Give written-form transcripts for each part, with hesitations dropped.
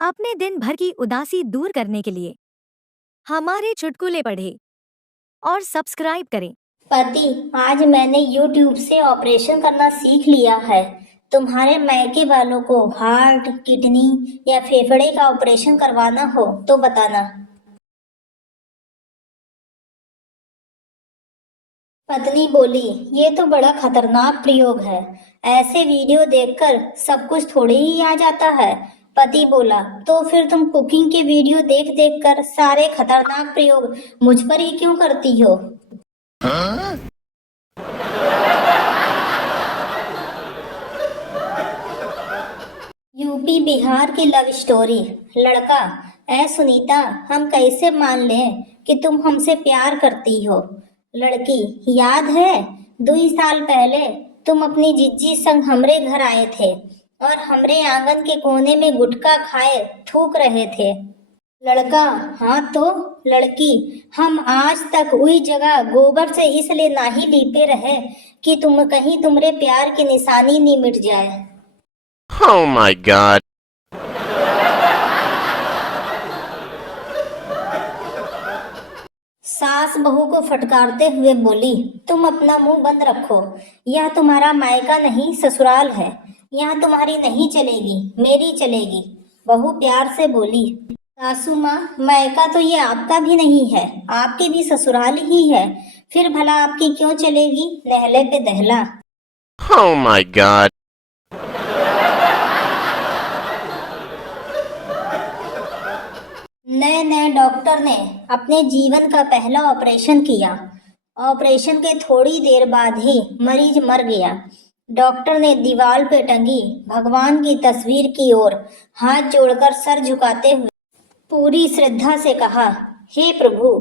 अपने दिन भर की उदासी दूर करने के लिए हमारे चुटकुले पढ़ें और सब्सक्राइब करें। पति, आज मैंने YouTube से ऑपरेशन करना सीख लिया है। तुम्हारे मायके वालों को हार्ट, किडनी या फेफड़े का ऑपरेशन करवाना हो तो बताना। पत्नी बोली, ये तो बड़ा खतरनाक प्रयोग है। ऐसे वीडियो देखकर सब कुछ थोड़ी ही आ जाता है। पति बोला, तो फिर तुम कुकिंग के वीडियो देख देख कर सारे खतरनाक प्रयोग मुझ पर ही क्यों करती हो? यूपी बिहार की लव स्टोरी। लड़का, ऐ सुनीता, हम कैसे मान लें कि तुम हमसे प्यार करती हो? लड़की, याद है 2 साल पहले तुम अपनी जिज्जी संग हमरे घर आए थे और हमरे आंगन के कोने में गुटखा खाए थूक रहे थे। लड़का, हाँ तो। लड़की, हम आज तक वही जगह गोबर से इसलिए ना ही लीपे रहे कि तुम कहीं तुम्हारे प्यार की निशानी नहीं मिट जाए। Oh my god. सास बहू को फटकारते हुए बोली, तुम अपना मुंह बंद रखो। यह तुम्हारा मायका नहीं ससुराल है। यहाँ तुम्हारी नहीं चलेगी, मेरी चलेगी। बहू प्यार से बोली, सासू माँ, मायका तो ये आपका भी नहीं है, आपके भी ससुराल ही है। फिर भला आपकी क्यों चलेगी? नहले पे दहला। Oh my god. नए नए डॉक्टर ने अपने जीवन का पहला ऑपरेशन किया। ऑपरेशन के थोड़ी देर बाद ही मरीज मर गया। डॉक्टर ने दीवार पे टंगी भगवान की तस्वीर की ओर हाथ जोड़कर सर झुकाते हुए पूरी श्रद्धा से कहा, हे प्रभु,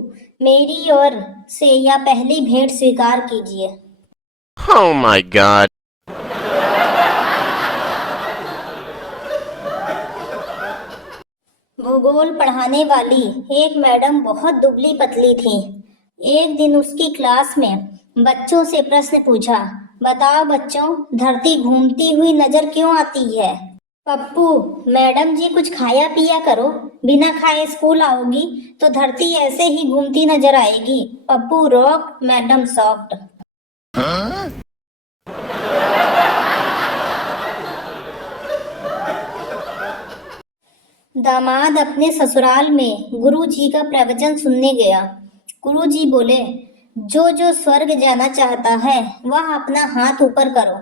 मेरी ओर से यह पहली भेंट स्वीकार कीजिए। Oh my god. भूगोल पढ़ाने वाली एक मैडम बहुत दुबली पतली थी। एक दिन उसकी क्लास में बच्चों से प्रश्न पूछा, बताओ बच्चों, धरती घूमती हुई नजर क्यों आती है? पप्पू, मैडम जी कुछ खाया पिया करो, बिना खाए स्कूल आओगी तो धरती ऐसे ही घूमती नजर आएगी। Pappu rock, madam soft. दामाद अपने ससुराल में गुरु जी का प्रवचन सुनने गया। गुरु जी बोले, जो जो स्वर्ग जाना चाहता है वह अपना हाथ ऊपर करो।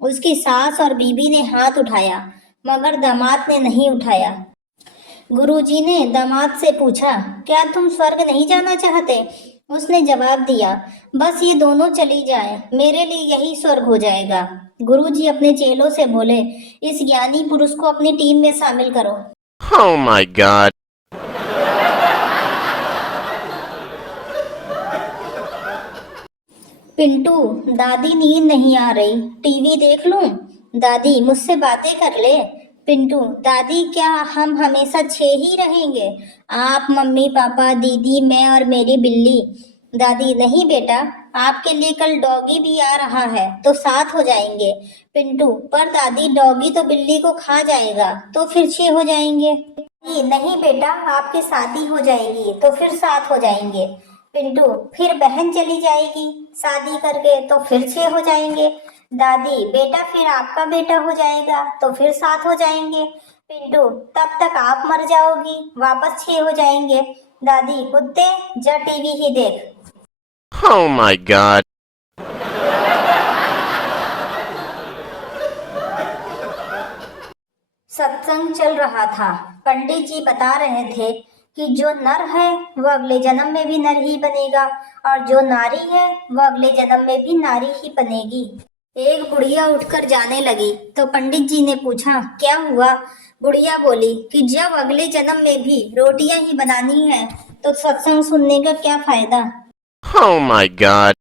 उसकी सास और बीबी ने हाथ उठाया, मगर दामाद ने नहीं उठाया। गुरु जी ने दामाद से पूछा, क्या तुम स्वर्ग नहीं जाना चाहते? उसने जवाब दिया, बस ये दोनों चली जाए, मेरे लिए यही स्वर्ग हो जाएगा। गुरु जी अपने चेलों से बोले, इस ज्ञानी पुरुष को अपनी टीम में शामिल करो। Oh my god. पिंटू, दादी नींद नहीं आ रही, टीवी देख लूं? दादी, मुझसे बातें कर ले। पिंटू, दादी, क्या हम हमेशा 6 ही रहेंगे? आप, मम्मी, पापा, दीदी, मैं और मेरी बिल्ली। दादी, नहीं बेटा, आपके लिए कल डॉगी भी आ रहा है तो 7 हो जाएंगे। पिंटू, पर दादी, डॉगी तो बिल्ली को खा जाएगा तो फिर 6 हो जाएंगे। नहीं बेटा, आपकी शादी हो जाएगी तो फिर 7 हो जाएंगे। पिंटू, फिर बहन चली जाएगी शादी करके तो फिर 6 हो जाएंगे। दादी, बेटा फिर आपका बेटा हो जाएगा तो फिर 7 हो जाएंगे। पिंटू, तब तक आप मर जाओगी, वापस 6 हो जाएंगे। दादी, कुत्ते, जा टीवी ही देख। Oh my god. सत्संग चल रहा था। पंडित जी बता रहे थे कि जो नर है वह अगले जन्म में भी नर ही बनेगा और जो नारी है वह अगले जन्म में भी नारी ही बनेगी। एक बुढ़िया उठकर जाने लगी तो पंडित जी ने पूछा, क्या हुआ? बुढ़िया बोली कि जब अगले जन्म में भी रोटियां ही बनानी है तो सत्संग सुनने का क्या फायदा। Oh my god.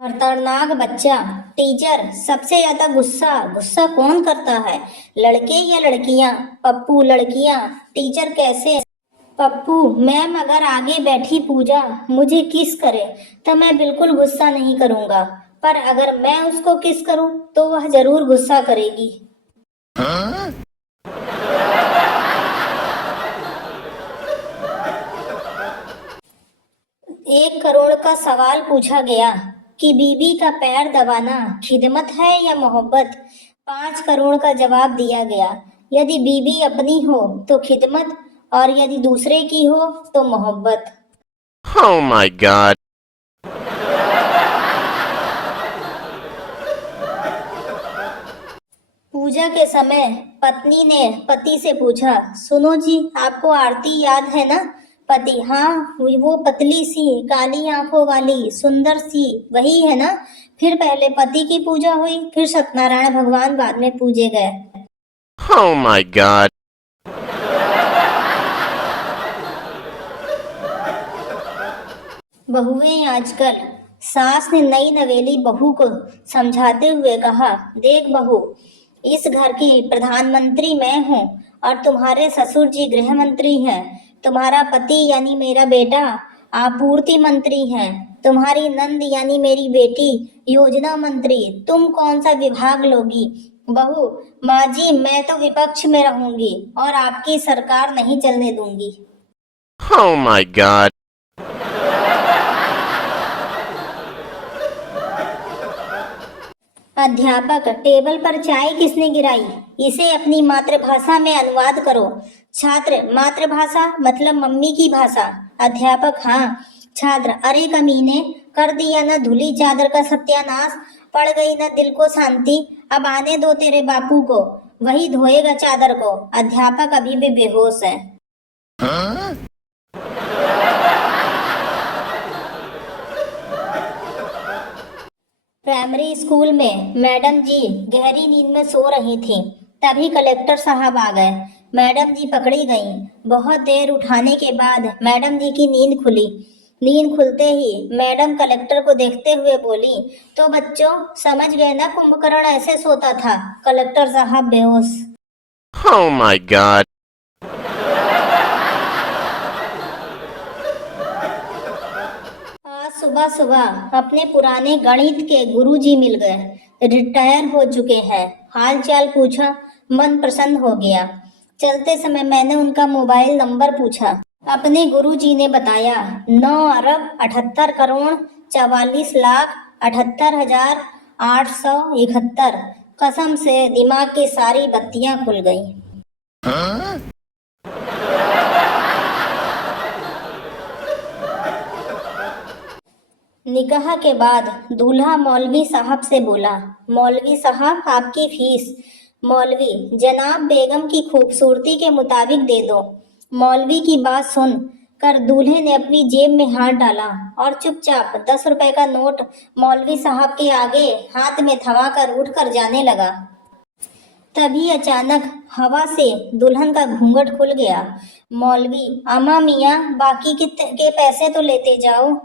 खतरनाक बच्चा। टीचर, सबसे ज्यादा गुस्सा गुस्सा कौन करता है, लड़के या लड़कियां? पप्पू, लड़कियां। टीचर, कैसे? पप्पू, मैम अगर आगे बैठी पूजा मुझे किस करे तो मैं बिल्कुल गुस्सा नहीं करूंगा। पर अगर मैं उसको किस करूं तो वह जरूर गुस्सा करेगी। 1 करोड़ का सवाल पूछा गया कि बीबी का पैर दबाना खिदमत है या मोहब्बत। 5 करोड़ का जवाब दिया गया, यदि बीबी अपनी हो तो खिदमत और यदि दूसरे की हो तो मोहब्बत। Oh my god. पूजा के समय पत्नी ने पति से पूछा, सुनो जी, आपको आरती याद है ना? पति, हाँ, वो पतली सी काली आंखों वाली सुंदर सी वही है ना? फिर पहले पति की पूजा हुई, फिर सत्यनारायण भगवान बाद में पूजे गए। Oh my god. बहुएं आजकल। सास ने नई नवेली बहू को समझाते हुए कहा, देख बहू, इस घर की प्रधानमंत्री मैं हूँ और तुम्हारे ससुर जी गृह मंत्री हैं। तुम्हारा पति यानी मेरा बेटा आपूर्ति मंत्री हैं। तुम्हारी नंद यानी मेरी बेटी योजना मंत्री। तुम कौन सा विभाग लोगी? बहू, माँ जी, मैं तो विपक्ष में रहूंगी और आपकी सरकार नहीं चलने दूंगी। Oh my god. अध्यापक, टेबल पर चाय किसने गिराई? इसे अपनी मातृभाषा में अनुवाद करो। छात्र, मातृभाषा मतलब मम्मी की भाषा। अध्यापक, हाँ। छात्र, अरे कमीने, कर दिया ना धुली चादर का सत्यानाश, पड़ गई ना दिल को शांति। अब आने दो तेरे बापू को, वही धोएगा चादर को। अध्यापक अभी भी बेहोश है। प्राइमरी स्कूल में मैडम जी गहरी नींद में सो रही थीं। तभी कलेक्टर साहब आ गए। मैडम जी पकड़ी गईं। बहुत देर उठाने के बाद मैडम जी की नींद खुली। नींद खुलते ही मैडम कलेक्टर को देखते हुए बोली, तो बच्चों समझ गए ना, कुंभकर्ण ऐसे सोता था। कलेक्टर साहब बेहोश। Oh my god. आज सुबह सुबह अपने पुराने गणित के गुरुजी मिल गए। रिटायर हो चुके हैं। हाल चाल पूछा, मन प्रसन्न हो गया। चलते समय मैंने उनका मोबाइल नंबर पूछा। अपने गुरुजी ने बताया 9 अरब 78 करोड़ 44 लाख 78,871। कसम से दिमाग की सारी बत्तियां खुल गईं। निकाह के बाद दूल्हा मौलवी साहब से बोला, मौलवी साहब आपकी फीस। मौलवी, जनाब बेगम की खूबसूरती के मुताबिक दे दो। मौलवी की बात सुन कर दूल्हे ने अपनी जेब में हाथ डाला और चुपचाप 10 रुपए का नोट मौलवी साहब के आगे हाथ में थमा कर उठ कर जाने लगा। तभी अचानक हवा से दुल्हन का घूंघट खुल गया। मौलवी, अम्मा मियाँ, बाकी के पैसे तो लेते जाओ।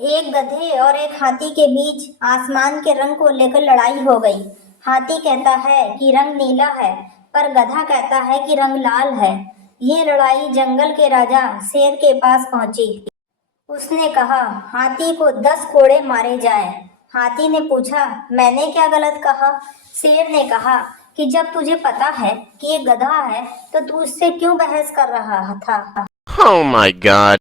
एक गधे और एक हाथी के बीच आसमान के रंग को लेकर लड़ाई हो गई। हाथी कहता है कि रंग नीला है, पर गधा कहता है कि रंग लाल है। ये लड़ाई जंगल के राजा शेर के पास पहुंची। उसने कहा, हाथी को 10 कोड़े मारे जाएं। हाथी ने पूछा, मैंने क्या गलत कहा? शेर ने कहा कि जब तुझे पता है कि ये गधा है तो तू उससे क्यों बहस कर रहा था? Oh my god.